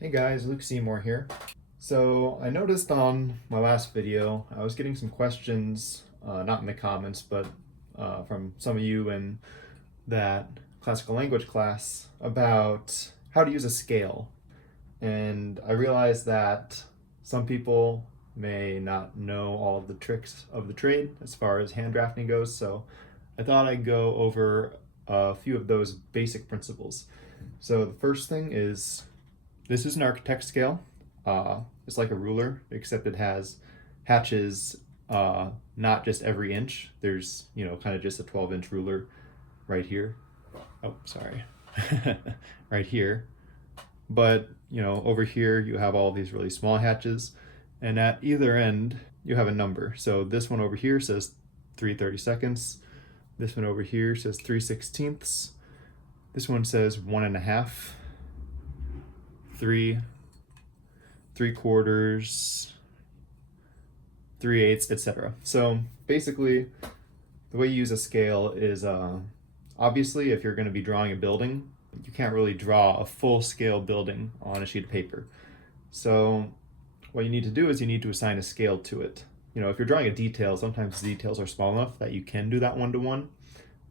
Hey guys, Luke Seymour here. So I noticed on my last video, I was getting some questions, not in the comments, but from some of you in that classical language class about how to use a scale. And I realized that some people may not know all of the tricks of the trade as far as hand drafting goes, so I thought I'd go over a few of those basic principles. So the first thing is this is an architect scale. It's like a ruler, except it has hatches, not just every inch. There's, kind of just a 12-inch ruler right here. Oh, sorry. Right here. But, over here you have all these really small hatches, and at either end you have a number. So this one over here says 3/32. This one over here says 3/16. This one says 1.5. 3/4, 3/8, etc. So basically, the way you use a scale is obviously if you're going to be drawing a building, you can't really draw a full scale building on a sheet of paper. So what you need to do is you need to assign a scale to it. If you're drawing a detail, sometimes the details are small enough that you can do that one-to-one,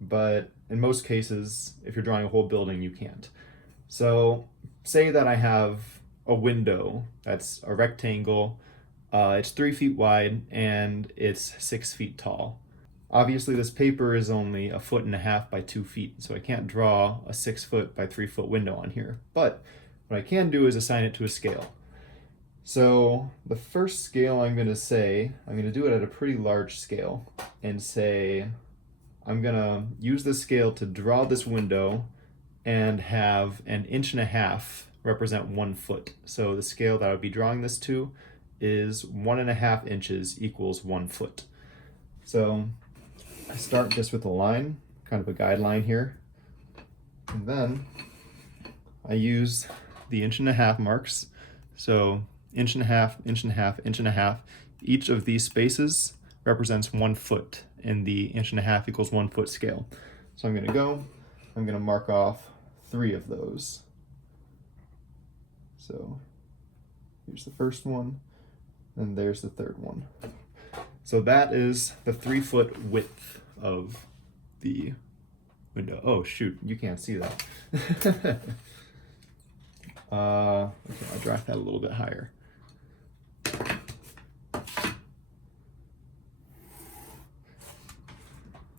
but in most cases, if you're drawing a whole building, you can't. So say that I have a window that's a rectangle, it's 3 feet wide and it's 6 feet tall. Obviously this paper is only 1.5 feet by 2 feet, so I can't draw a 6 foot by 3 foot window on here. But what I can do is assign it to a scale. So the first scale I'm going to do it at a pretty large scale and say I'm going to use this scale to draw this window and have 1.5 inches represent 1 foot. So the scale that I would be drawing this to is 1.5 inches equals 1 foot. So I start just with a line, kind of a guideline here, and then I use the 1.5 inch marks. So 1.5 inches, 1.5 inches, 1.5 inches. Each of these spaces represents 1 foot in the 1.5 inches equals 1 foot scale. So I'm going to mark off 3 of those. So here's the first one, and there's the third one. So that is the 3 foot width of the window. Oh shoot, you can't see that. Okay, I'll draft that a little bit higher.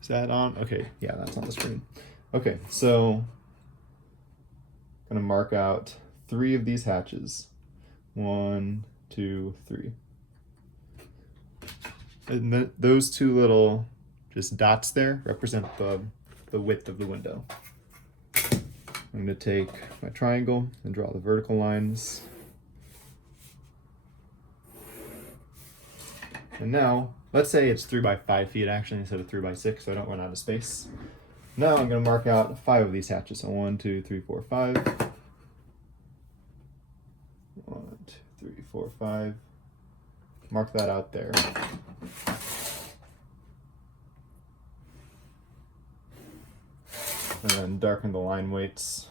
Is that on? Okay, yeah, that's on the screen. Okay, so I'm gonna mark out 3 of these hatches. 1, 2, 3. And those 2 little just dots there represent the width of the window. I'm going to take my triangle and draw the vertical lines. And now, let's say it's 3 by 5 feet actually instead of 3 by 6, so I don't run out of space. Now I'm going to mark out 5 of these hatches. So 1, 2, 3, 4, 5. 1, 2, 3, 4, 5. Mark that out there. And then darken the line weights.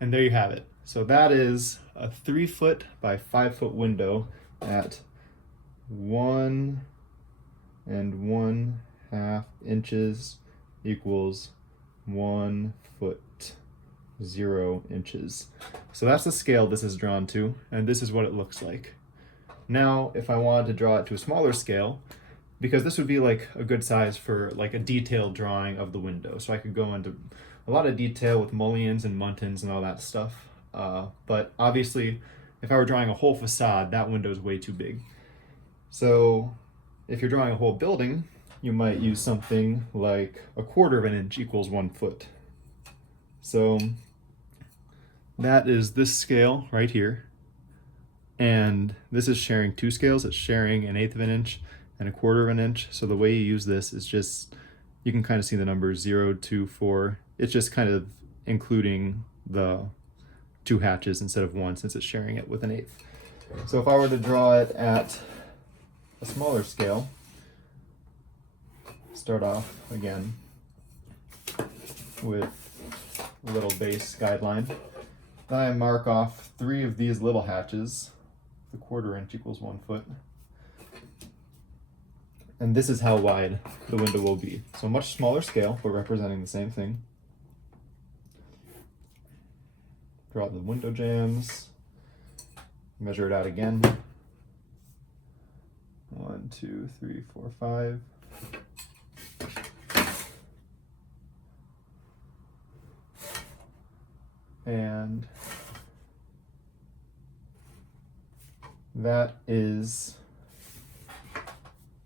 And there you have it. So that is a 3 foot by 5 foot window at 1.5 inches equals 1 foot, 0 inches. So that's the scale this is drawn to, and this is what it looks like. Now, if I wanted to draw it to a smaller scale, because this would be like a good size for like a detailed drawing of the window, so I could go into a lot of detail with mullions and muntins and all that stuff. But obviously, if I were drawing a whole facade, that window is way too big. So if you're drawing a whole building, you might use something like 1/4 inch equals 1 foot. So that is this scale right here. And this is sharing 2 scales. It's sharing 1/8 inch and 1/4 inch. So the way you use this is just, you can kind of see the numbers 0, 2, 4. It's just kind of including the 2 hatches instead of 1 since it's sharing it with 1/8. So if I were to draw it at a smaller scale, start off again with a little base guideline. Then I mark off 3 of these little hatches. The 1/4 inch equals 1 foot. And this is how wide the window will be. So much smaller scale, but representing the same thing. Draw the window jambs. Measure it out again. 1, 2, 3, 4, 5. And that is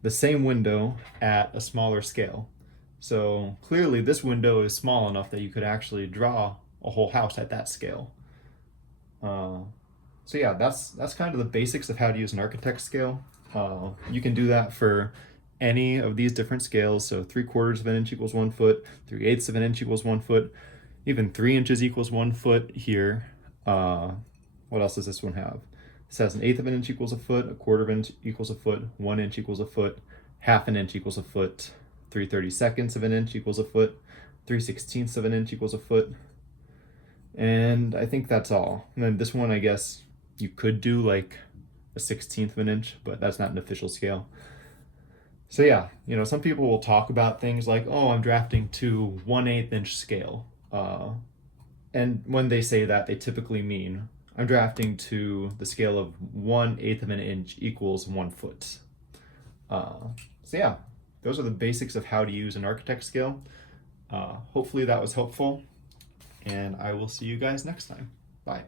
the same window at a smaller scale. So clearly this window is small enough that you could actually draw a whole house at that scale. So yeah, that's kind of the basics of how to use an architect scale. You can do that for any of these different scales. So 3/4 of an inch equals 1 foot, 3/8 of an inch equals 1 foot, even 3 inches equals 1 foot here. What else does this one have? This has 1/8 of an inch equals a foot, 1/4 of an inch equals a foot, 1 inch equals a foot, 1/2 an inch equals a foot, 3/32 of an inch equals a foot, 3/16 of an inch equals a foot. And I think that's all. And then this one, I guess you could do like a 1/16 of an inch, but that's not an official scale. So yeah, you know, some people will talk about things like, oh, I'm drafting to 1/8 inch scale. And when they say that, they typically mean I'm drafting to the scale of 1/8 of an inch equals 1 foot. So yeah, those are the basics of how to use an architect scale. Hopefully that was helpful, and I will see you guys next time. Bye.